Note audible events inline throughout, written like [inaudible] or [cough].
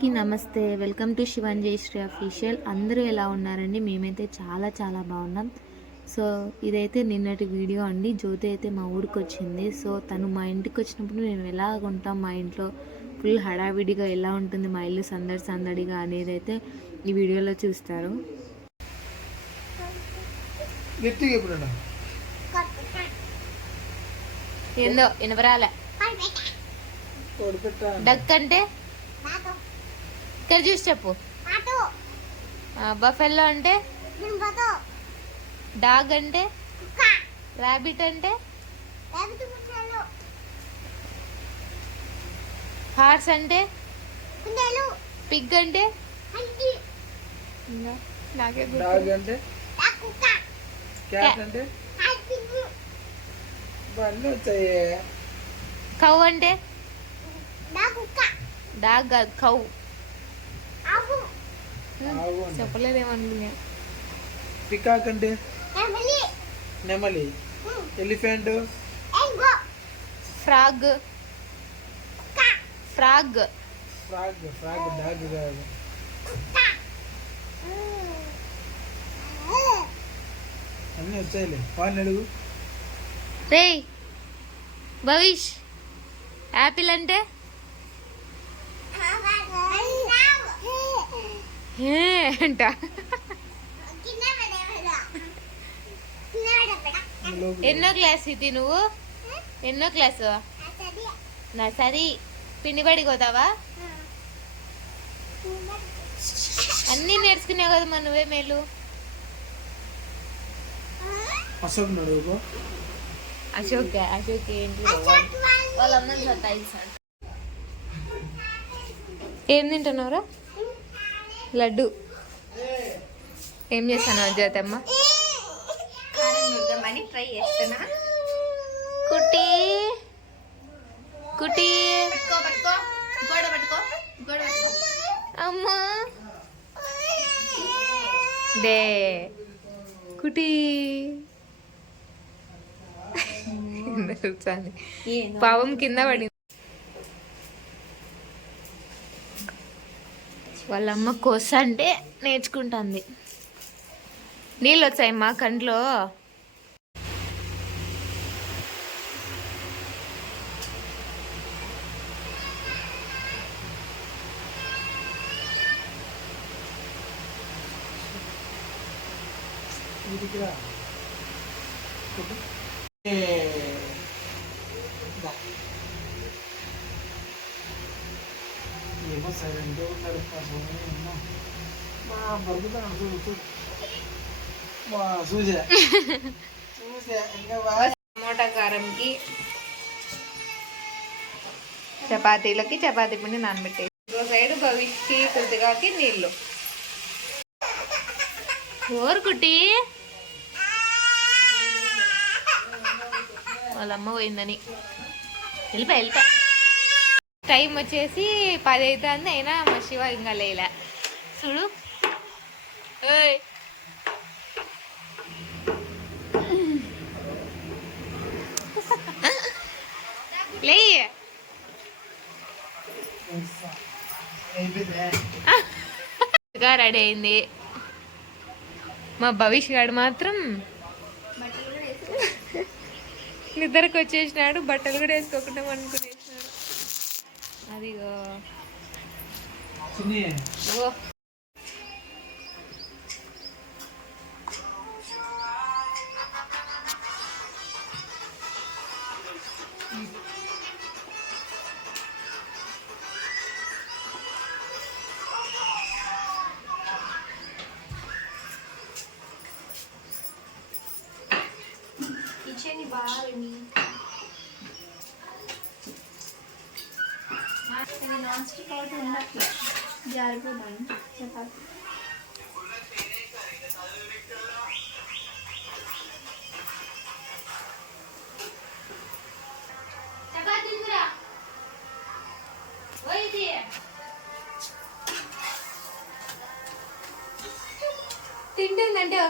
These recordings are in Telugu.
అందరికీ నమస్తే. Welcome to Sivan Jayashree official. అందరూ ఎలా ఉన్నారండి? మేమైతే చాలా చాలా బాగున్నాం. సో ఇదైతే నిన్నటి వీడియో అండి. జ్యోతి అయితే మా ఊరికి వచ్చింది సో తను మా ఇంటికి వచ్చినప్పుడు మేము ఎలా ఉంటాం మా ఇంట్లో ఫుల్ హడావిడిగా ఎలా ఉంటుంది? మా ఇల్లు సందడి సందడిగా అనేది అయితే ఈ వీడియోలో చూస్తారు. ఏందో ఓడిపెట్ట డక్ అంటే? ఇక్కడ చూసి చెప్పు. బఫెల్లో అంటే? డాగ్ అంటే? ర్యాబిట్ అంటే? హార్స్ అంటే? పిగ్ అంటే? కౌ అంటే? డాగ్ కాదు కౌ. చెప్పలేదేమనుకున్నా. పికాక్ అంటే? నెమలి. Elephant? Frog. Frog. Frog frog dog కాదు అన్నీ వచ్చాయిలే. వాడిని అడుగు. రే భవిష్ యాపిల్ అంటే? అంట. ఎన్నో క్లాస్ ఇది నువ్వు? ఎన్నో క్లాసు? నా సరి పిండి బడికి పోతావా? అన్నీ నేర్చుకున్నావు కదా మరి నువ్వే మేలు. అశోక్ అశోక్ అశోక్ ఏంటి వాళ్ళ అమ్మని సత్తాయిస్తాడు ఏం తింటున్నావురా? లడ్డు. ఏం చేస్తాను జ్యోతమ్మ కారం ట్రై చేస్తున్నా. గోడ పట్టుకో అమ్మా. దే. కుటి. పావం కింద పడింది. వాళ్ళ అమ్మ కోస అంటే నేర్చుకుంటుంది. నీళ్ళు వచ్చాయి మా కంట్లో. వీటికి రా. కొట్టు. ఏ. దా. ఏమో సైలెంట్ ఉన్నాడు ఏమో. మా మా చూసా చూసా ఇంకా బాగా టమోటా కారంకి చపాతీలకి చపాతీ పిండి నానబెట్టే. ఇంకో సైడ్ భవిష్కి కృతిగాకి నీళ్ళు. ఓరుకుట్టి వాళ్ళమ్మ పోయిందని. వెళ్ళిపా వెళ్ళిపా. టైం వచ్చేసి పది అవుతుంది అయినా మా శివ ఇంకా లేలే. చూడు. లే. రెడీ అయింది. మా భవిష్ గాడు మాత్రం నిద్రకు వచ్చేసినాడు బట్టలు కూడా వేసుకోకుండా 这个，这，个。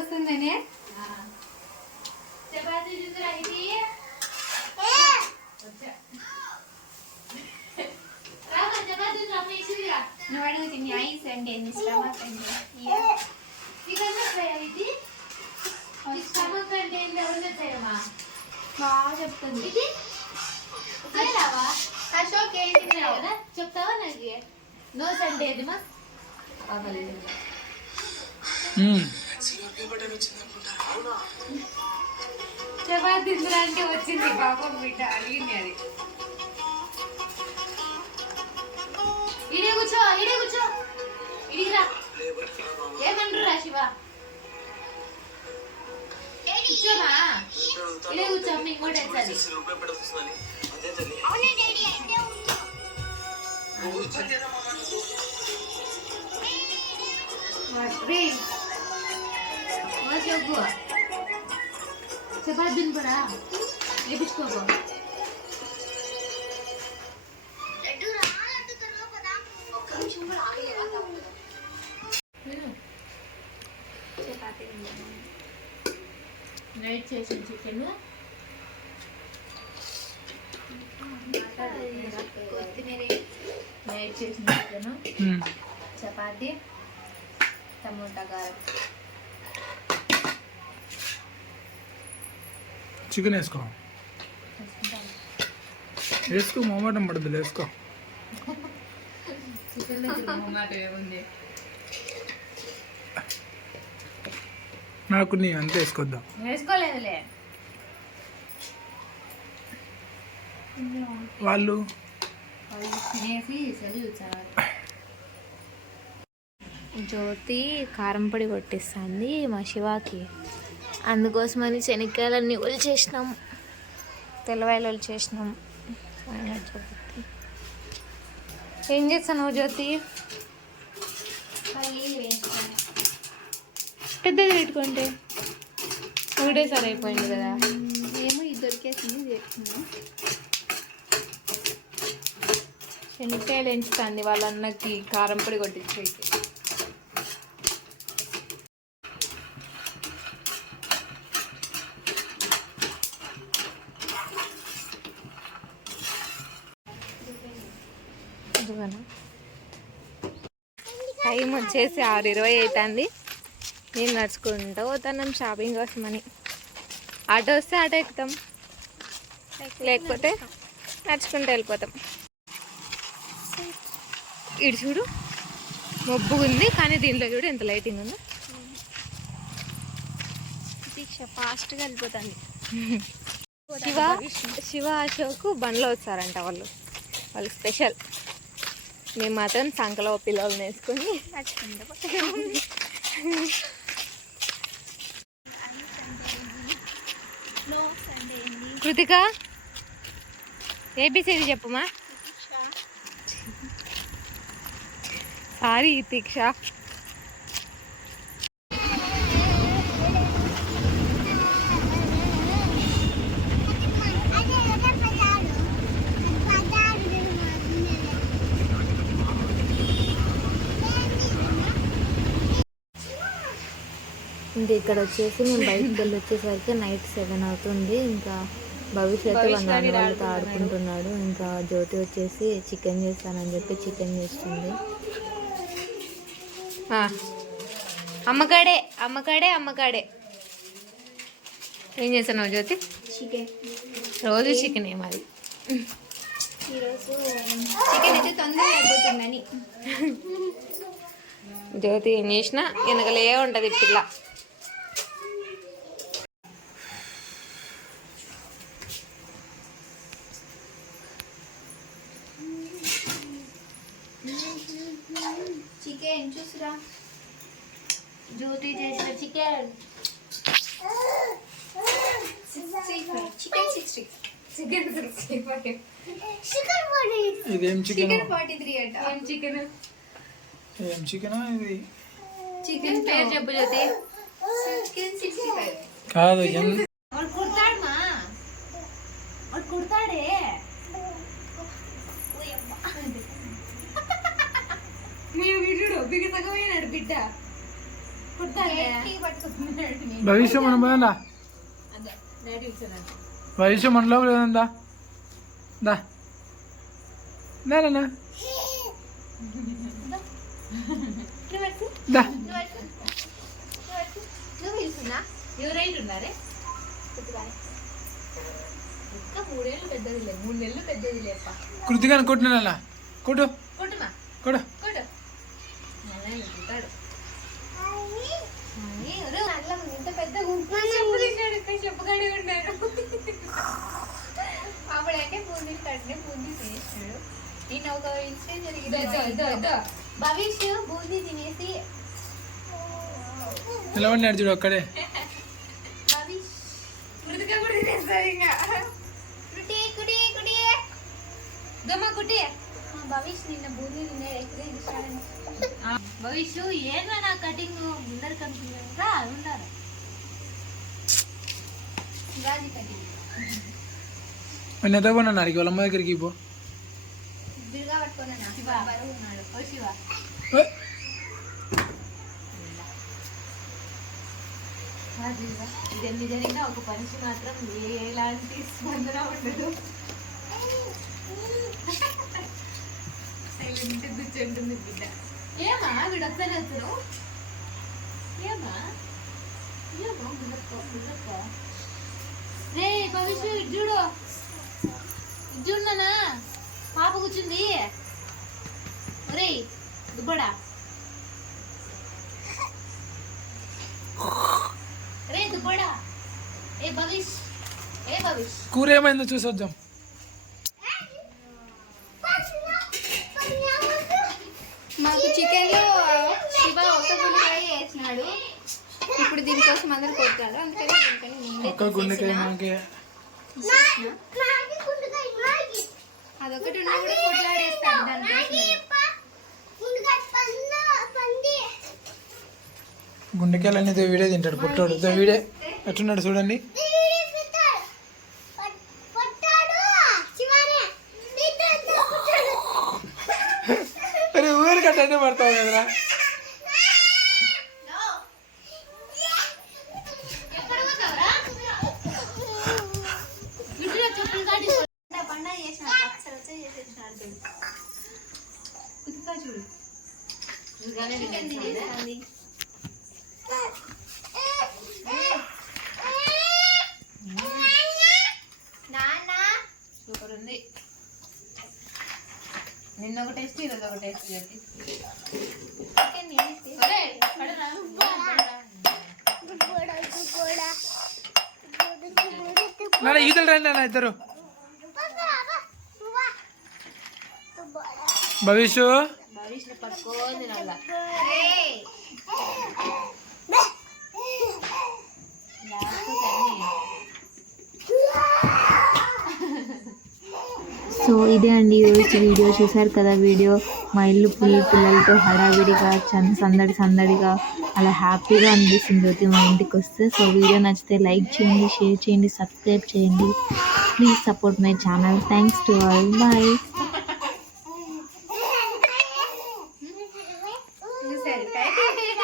వస్తుందనే? చపాతీ చూసారా ఇది? నువ్వు అడుగు అంటే ఏంది? స్టమక్ అంటే ఇయ్య. ఇది? స్టమక్ అంటే ఏంటి ఎవరు తెచ్చాయమ్మా బాగా చెప్తుంది. ఇది? అశోక్ కదా చెప్తావా నాకు? నోస్ అంటే ఏది మా? ఆగలేదు మ్మ్. చపాతి తిందురంటే వచ్చింది పాపం బిడ్డ అడిగింది అది. ఇడే కూర్చో ఇడే కూర్చో. ఇడిగిరా ఏమంటారా శివ? కూర్చోమా? ఇడే కూర్చో అమ్మ ఇంకోటి వచ్చాది చెప్పు చపాతి తినపడా వేపించుకోకో చేసిన చికెన్ నైట్ చేసిన చికెన్. చపాతి టమోటా కారం చికెన్ వేసుకో. వేసుకో మొహమాటం పడద్దు వేసుకో. నాకు నీ అంతే వేసుకొద్దాం? వేసుకోలేదులే. వాళ్ళు? జ్యోతి కారం పొడి కొట్టిస్తుంది మా శివాకి. అందుకోసమని శనక్కాయలన్నీ ఒలిచేసినాం. తెల్లవాయలు ఒలిచేసినాం. ఏం చేస్తున్నావు జ్యోతి? పెద్దది పెట్టుకుంటే ఒకటేసారి అయిపోయింది కదా. ఏమో ఇది దొరికేసింది చేస్తున్నాం శనక్కాయలు ఎంచుతుంది వాళ్ళ అన్నకి కారం పొడి కొట్టించేసి టైం వచ్చేసి ఆరు ఇరవై అవుతుంది నేను నడుచుకుంటూ పోతున్నాం షాపింగ్ కోసమని. ఆటో వస్తే ఆటో ఎక్కుతాం. లేకపోతే నడుచుకుంటూ వెళ్ళిపోతాం. ఇటు చూడు మబ్బు ఉంది కానీ దీంట్లో చూడు ఎంత లైటింగ్ ఉందో. దీక్ష ఫాస్ట్గా వెళ్ళిపోతుంది. శివ శివ అశోక్ బండ్లో వచ్చారంట వాళ్ళు. వాళ్ళు స్పెషల్. మేము మాత్రం సంకలో పిల్లల్ని వేసుకొని. నడుచుకుంటూ no Sunday Krithika A B C D చెప్పుమా? Sorry Deeksha ఇంకా ఇక్కడ వచ్చేసి మేము బయటకు వెళ్ళి వచ్చేసరికి నైట్ సెవెన్ అవుతుంది. ఇంకా భవిష్యత్తు వాళ్ళ నాన్న వాళ్ళతో ఆడుకుంటున్నాడు. ఇంకా జ్యోతి వచ్చేసి చికెన్ చేస్తానని చెప్పి చికెన్ చేస్తుంది. అమ్మకాడే అమ్మకాడే అమ్మకాడే. ఏం చేస్తున్నావు జ్యోతి? చికెన్. రోజు చికెన్ మాది ఈరోజు చికెన్ అయితే తొందరగా అయిపోతుందని. జ్యోతి ఏం చేసినా వెనకలే ఉంటుంది పిల్ల చికెన్ చూసురా జ్యోతి చేసిన చికెన్. చికెన్ సిక్స్టీ చికెన్ ఇదేం చికెన్ చికెన్? ఫార్టీ త్రీ అంట. చికెన్? ఏం చికెన్ ఇది? చికెన్ పేరు చెప్పు జ్యోతి. Chicken sixty five. కాదు వాడు కుడతాడు. మా వాడు కుడతాడే మీరు [laughs] వీడు బిడ్డ. భవిష్యం మనం పోదా భవిష్యం మనలో లేదందా దా నేనా. దా నువ్వు పట్టు. నువ్వు పట్టు. నువ్వు పిలుస్తున్నా ఎవరైనా ఉన్నారే ఇంకా మూడేళ్ళు పెద్దది లేదు మూడు నెలలు పెద్దది లేప కృతిగాని కొట్టినా కొట్టు కొట్టుమా కొట్టు కొట్టు అట్లా ఇంత ఉన్నాడు అప్పుడంటే బూందీ కట్టిన బూందీ తినేసినాడు నేను ఒక ఇన్సిడెంట్ ఇదో, ఇదో, ఇదో, జరిగింది ఇదో. భవిష్య బూందీ తినేసి నిలబడినాడు చూడు ఒక్కడే భవిష్ మృతిగా కూడా తినేస్తాడు ఇంకా. కుటి కుటి కుటి. దమ్మ కుట్టి మా భవిష్ నిన్న బూందీ తినే ఎక్కడే చూసాడని భవిష్యు ఏంద్రా నా కటింగ్ ముందర కనిపించరా ఉండాలి. రాజీ కట్టి నేను ఎంత పోయినా నాడికి వాళ్ళ అమ్మ దగ్గరికి పో. బిరుగా పట్టుకున్నా శివ బరువు ఉన్నాడు. ఓ శివ. జరిగినా ఒక మనిషి మాత్రం ఎలాంటి స్పందన ఉండదు. [laughs] సైలెంట్ కూర్చుంటుంది బిడ్డ. ఏమా? వీడు వస్తానే వస్తారు ఏమా? ఏమో గుండక్కో గుండక్కో రే భవిష్యు ఇటు చూడు. ఇటు పాప కూర్చుంది. ఒరేయ్ దుబ్బడా. రే దుబ్బడా. ఏ భవిష్ ఏ భవిష్ కూర ఏమైందో చూసొద్దాం. మాకు చికెన్లో శివ ఒక గుండెకాయ వేసినాడు ఇప్పుడు దీనికోసం అందరు కొట్టారు అందుకని దీనికని ముందే అదొకటి ఉన్నా కూడా కొట్లాడేస్తాడు దానికోసం గుండెకాయలన్నీ దో వీడే తింటాడు పుట్టాడు. వీడే. ఎట్టున్నాడు చూడండి అరే ఊరికి అట్టే పడతావు కదరా ఇంట్లో చెప్పులు కాటి పండగ చేసినాడు అసలు వచ్చే చేసేసినాడు కుతుకా చూడు చూడగానే చికెన్ తినేస్తుంది నాన్న సూపర్ ఉంది నిన్న ఒక టేస్ట్ ఈరోజు ఒక టేస్ట్ చెప్పి ఈతలు రండి అన్న ఇద్దరు. భవిష్యు. చేసిన పట్టుకోని సో ఇదే అండి ఈరోజు వీడియో. చూసారు కదా వీడియో? మా ఇల్లు పుల్ల పిల్లలతో హడావిడిగా సందడి సందడిగా అలా హ్యాపీగా అనిపిస్తుంది జ్యోతి మా ఇంటికి వస్తే. సో వీడియో నచ్చితే లైక్ చేయండి షేర్ చేయండి సబ్స్క్రైబ్ చేయండి. Please support my channel thanks to all bye